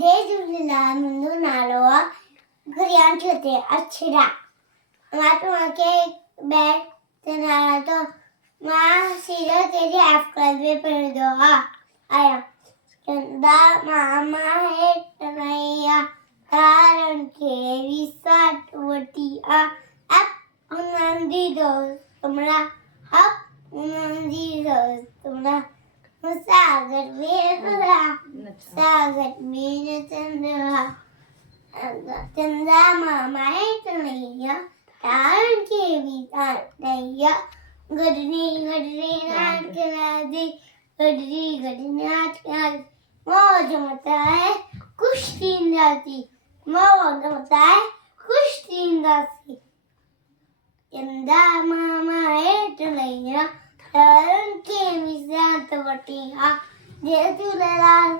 जय झूलेलाल मुंहिंजो नालो आहे क्रियांश अछरा। मां तव्हांखे बैट सुञाणा थो। मां सीरियल तेरी एफ क्लास में पढ़ंदो आहियां। चंदा मामा हेठि नैया तारनि खे विसाट वठी आ। अप उन्हनि जी दोस्त तुमरा अप उन्हनि जी दोस्त तुमरा सागर में चंद्रा चंदा मामा हेठि नैया तारनि खे विसाट नैया गडनी गडनी नाच करा गडनी गडनी नाच करा मौज मचाए खुश थींदासीं मौज मचाए खुश थींदासीं। चंदा मामा हेठि नैया तारनि खे विसाट वठी आ। जय झूलेलाल।